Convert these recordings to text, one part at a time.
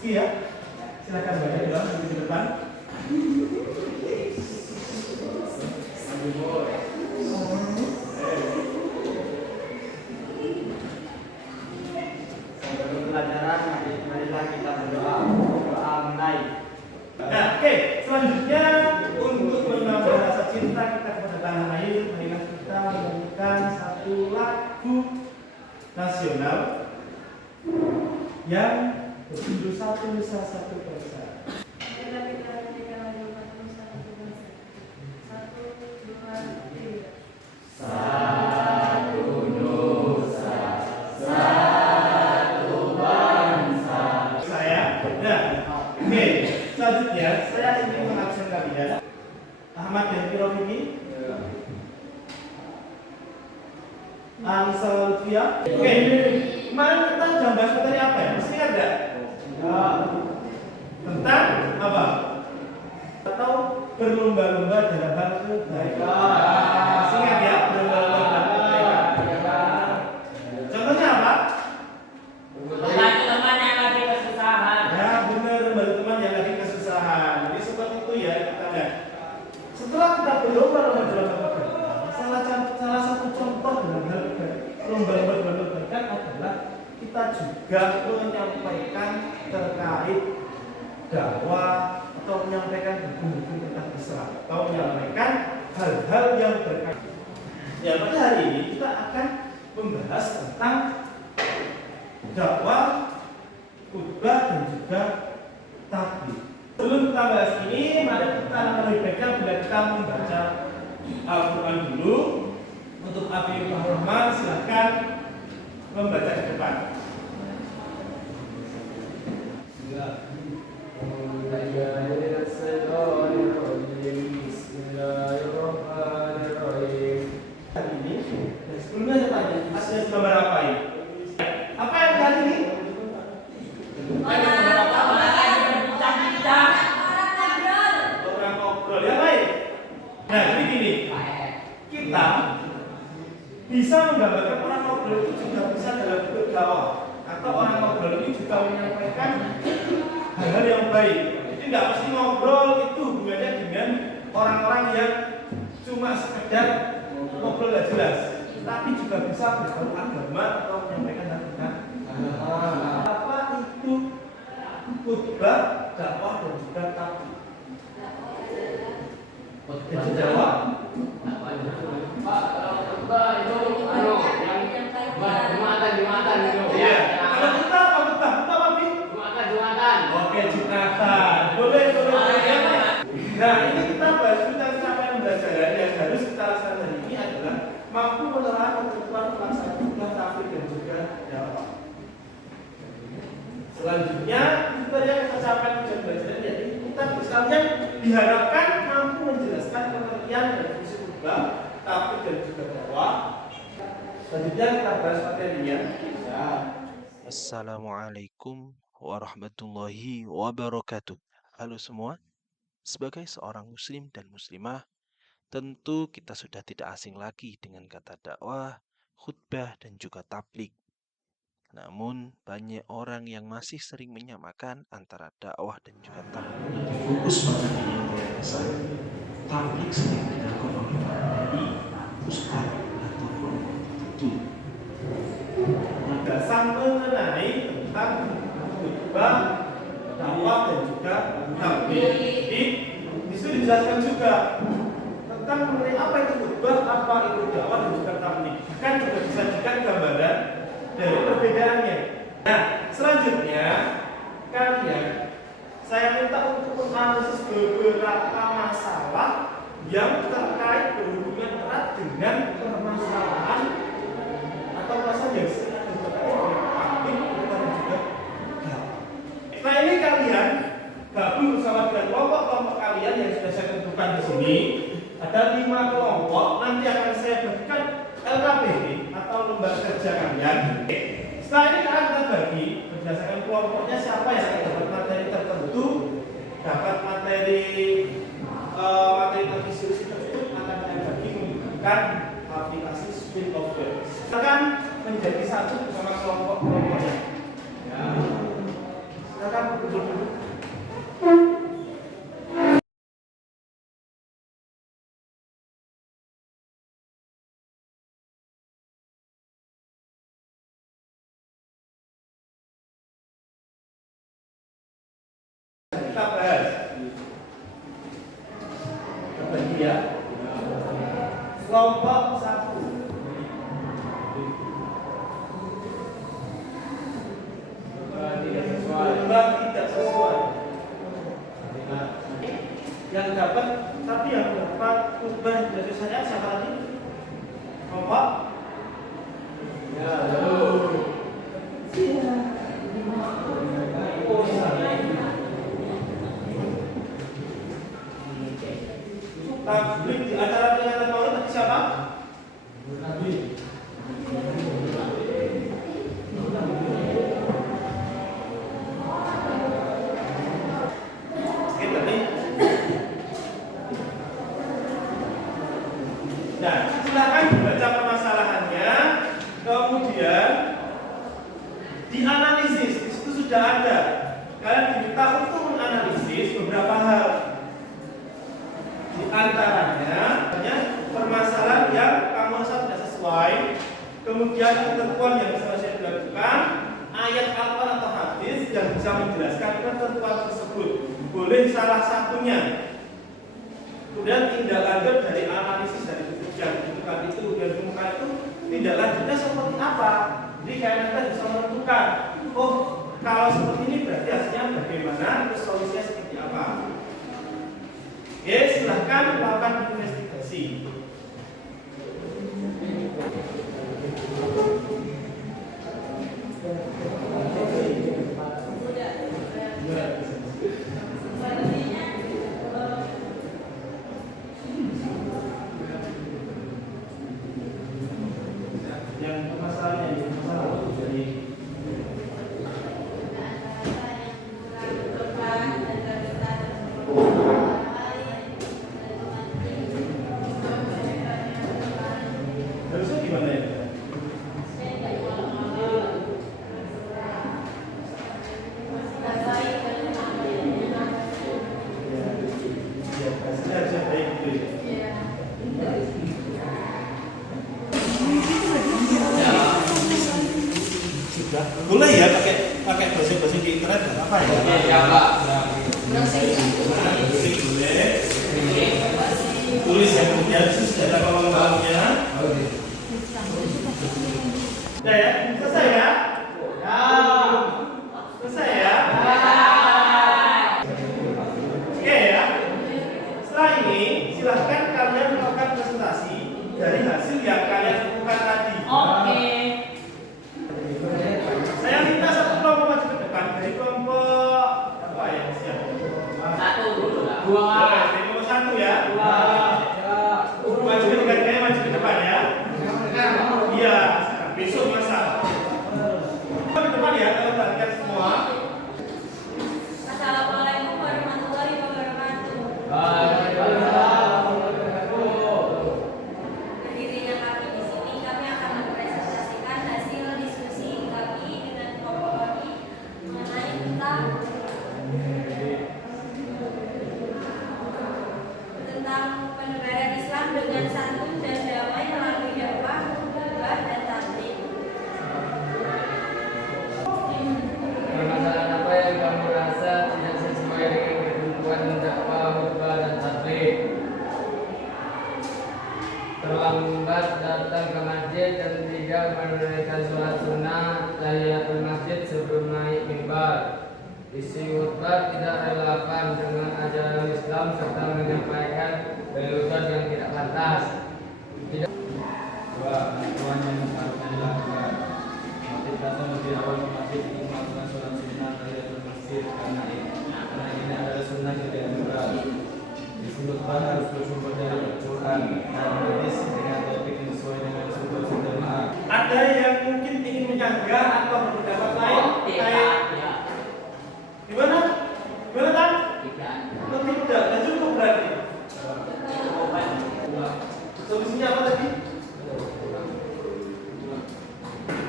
Rizky ya. Silakan baca doang di depan. Sebelum pelajaran, marilah kita berdoa. Doa menaik. Nah, oke. Selanjutnya untuk menambah rasa cinta kita kepada tanah air, marilah kita menyanyikan satu lagu nasional yang berjudul Satu Nusa Satu Bangsa. Selanjutnya, saya ingin mengabsen kalian Ahmad dan Pirofiki, Anissa Lutfia. Oke, kemarin kita sudah bahas materi apa ya? Masih ingat nggak? Tentang apa? Atau berlomba-lomba dalam hal kebaikan. Masih ingat ya? Berlomba-lomba dalam kebaikan. Contohnya apa? Membantu teman yang lagi kesusahan. Ya benar, membantu teman yang lagi kesusahan. Jadi seperti itu ya kita lihat. Setelah kita berlomba-lomba dalam hal kebaikan, salah satu contoh dalam hal lomba-lomba dalam hal kebaikan adalah kita juga menyampaikan terkait dakwah atau menyampaikan hukum-hukum tentang Islam atau menyampaikan hal-hal yang berkaitan. Ya pada hari ini kita akan membahas tentang dakwah, khutbah dan juga takbir. Sebelum kita bahas ini, mari kita lebih baiknya bila kita membaca Al-Quran dulu. Untuk Abi Rahman silakan membaca di depan. Hari ini, dan sebelumnya saya tanya, aslinya gambar apa ini? Apa yang kali ini? Orang ngobrol yang lain. Nah, jadi gini, kita bisa menggambarkan orang ngobrol itu juga bisa dalam bentuk dakwah, atau orang ngobrol ini juga menyampaikan hal-hal yang baik. Jadi nggak mesti ngobrol itu hubungannya dengan orang-orang yang cuma sekedar ngobrol nggak jelas, tapi juga bisa berbau agama atau menyampaikan hal tentang apa itu khutbah, dakwah dan juga takbir. Jadi dakwah. Pak, kalau khutbah itu Jumatan gitu. Iya. Kalau kita apa khutbah? Kita apa sih? Jumatan. Oke, Jumatan. Boleh. Nah, ini kita bahas tentang siapa yang pembelajaran yang harus kita laksanakan hari ini adalah mampu menelaah ketentuan pelaksanaan khutbah, takbir dan juga dakwah. Selanjutnya, kita yang tercapai tujuan belajar yaitu kita sekalian diharapkan mampu menjelaskan pengertian dan fungsi khutbah, takbir dan juga dakwah. Selanjutnya kita bahas materinya. Ya. Assalamualaikum warahmatullahi wabarakatuh. Halo semua, sebagai seorang muslim dan muslimah, tentu kita sudah tidak asing lagi dengan kata dakwah, khutbah dan juga tabligh. Namun banyak orang yang masih sering menyamakan antara dakwah dan juga tabligh. Fokus pada yang besar. Tabligh sering dilakukan oleh para dai, ustaz atau kelompok tertentu. Penjelasan mengenai tentang khutbah, dakwah dan juga tabligh. Jadi disitu dijelaskan juga tentang mengenai apa itu khutbah, apa itu dakwah dan juga tabligh. Bahkan juga disajikan gambaran dari perbedaannya. Nah, selanjutnya kalian saya minta untuk menganalisis beberapa masalah yang terkait berhubungan erat dengan permasalahan atau masalah yang sering ada terkait dengan tabligh dan juga dakwah. Nah, ini kalian gabung bersama dengan kelompok-kelompok kalian yang sudah saya tentukan di sini. Ada 5 kelompok. Nanti akan saya bagikan LKPD atau lembaga kerja kalian. Setelah ini akan kita bagi berdasarkan kelompoknya siapa yang akan dapat materi tertentu, dapat materi diskusi tersebut akan kita bagi menggunakan aplikasi Spin of Web. Silakan menjadi satu bersama kelompok-kelompoknya. Ya. Silakan dianalisis. Di situ sudah ada. Kalian diminta untuk menganalisis beberapa hal. Di antaranya permasalahan yang kamu rasa tidak sesuai, kemudian ketentuan yang seharusnya dilakukan, ayat Al-Quran atau hadis yang bisa menjelaskan ketentuan tersebut. Boleh salah satunya. Kemudian tindak lanjut dari analisis dari kemudian itu dan kemudian itu tindak lanjutnya seperti apa. Jadi kalian bisa menentukan, oh kalau seperti ini berarti hasilnya bagaimana, terus solusinya seperti apa. Oke, silahkan melakukan investigasi. Boleh ya pakai browsing di internet nggak apa ya? Ya Pak. Browsing boleh. Tulis yang kemudian sudah ada kolom-kolomnya. Udah ya, selesai ya? Selesai ya? Oke ya. Setelah ini silahkan kalian melakukan presentasi dari hasil yang kalian temukan tadi. Oke. Saya minta satu kelompok maju ke depan dari kelompok apa ya? Siap. Satu dulu lah. Dua. Dari kelompok satu ya. Maju ke depan, maju ke depan ya. Iya. Besok masa. Ke depan ya, kalau perhatikan semua. Assalamualaikum warahmatullahi wabarakatuh. Berdirinya kami di sini, kami akan mempresentasikan hasil diskusi kami dengan kelompok kami mengenai tentang penebaran Islam dengan santun dan damai melalui dakwah, khutbah dan tabligh. Permasalahan apa yang kamu rasa tidak sesuai dengan ketentuan dakwah, khutbah dan tabligh? Terlambat datang ke masjid dan tidak menunaikan sholat sunnah tahiyatul masjid sebelum naik mimbar. Isi khutbah tidak relevan dengan ajaran Islam serta menyampaikan kelutan yang tidak pantas. Tidak. Dua, ketentuan yang harusnya dilakukan. Masjid datang lebih awal ke masjid untuk melakukan sholat sunnah tahiyatul masjid karena ini adalah sunnah yang dianjurkan. Disebut harus bersumber dari Al-Quran dan hadis dengan topik yang sesuai dengan sumber jamaah. Ada yang mungkin ingin menyanggah atau berpendapat lain? Gimana? Gimana kan? Tidak. Oh, tidak, dan cukup berarti. Solusinya apa tadi?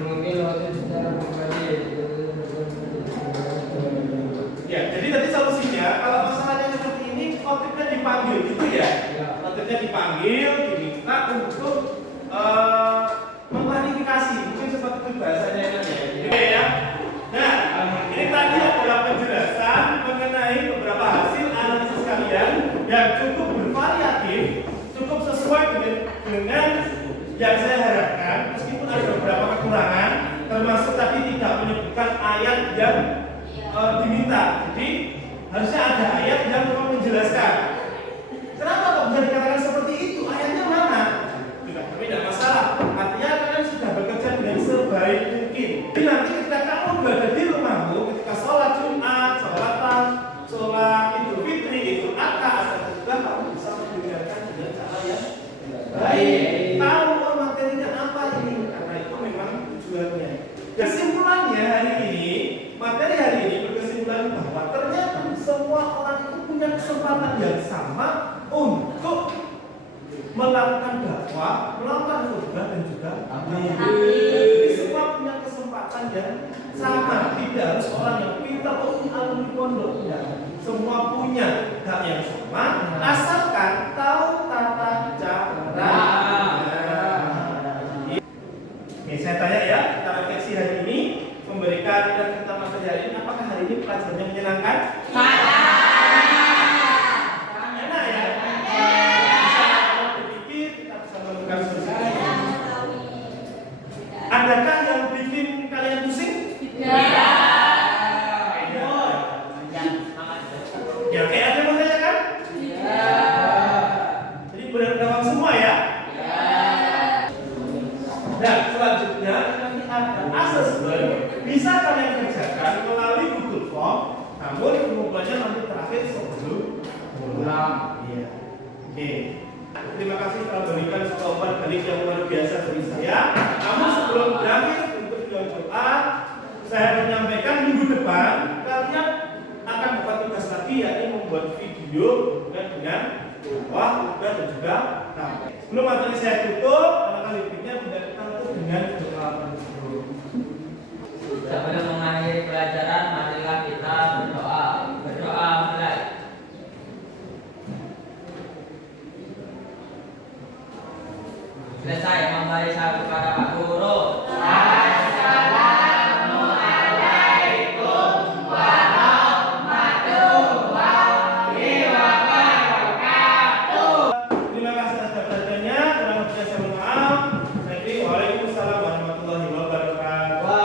Mengambil waktu secara pribadi. Ya, jadi tadi solusinya kalau masalahnya seperti ini, khotibnya dipanggil gitu ya. Khotibnya dipanggil, diminta untuk mengklarifikasi, mungkin seperti itu bahasanya kan ya. Oke ya. Nah, ini tadi adalah penjelasan mengenai beberapa hasil analisis kalian yang cukup bervariatif, cukup sesuai dengan yang saya harapkan, meskipun ada beberapa kekurangan, termasuk tadi tidak menyebutkan ayat yang diminta. Jadi harusnya ada ayat yang memang menjelaskan. Kenapa kok bisa dikatakan seperti itu? Ayatnya mana? Tapi tidak masalah. Artinya kalian sudah bekerja dengan sebaik mungkin. Jadi nanti ketika kamu berada di rumahmu, ketika sholat Jumat, sholat Idul Fitri, Idul Adha, juga kamu bisa mendengarkan dengan cara yang baik. Tahu materinya apa ini? Karena itu memang tujuannya. Kesimpulannya hari ini, materi hari ini berkesimpulan bahwa ternyata semua orang itu punya kesempatan yang sama untuk melakukan dakwah, melakukan khutbah dan juga tabligh. Jadi semua punya kesempatan yang sama. tidak harus orang yang pintar atau alumni pondok, tidak. Semua punya hak yang sama, asalkan tahu tata cara. Oke, saya tanya ya, kita refleksi hari ini, memberikan dan kita materi hari ini, apakah hari ini pelajarannya menyenangkan? Enak ya? Bisa berpikir, kita bisa menemukan solusi. Adakah yang bikin kalian pusing? Ya, kayak ada yang mau tanya kan? Jadi benar gampang semua ya? Dan selanjutnya nanti ada assessment, bisa kalian kerjakan melalui Google Form, namun pengumpulannya nanti terakhir sebelum pulang. Iya. Oke. Terima kasih telah memberikan jawaban balik yang luar biasa dari saya. Namun sebelum berakhir untuk doa, saya menyampaikan minggu depan kalian akan dapat tugas lagi, yakni membuat video dengan dan juga nama. Sebelum materi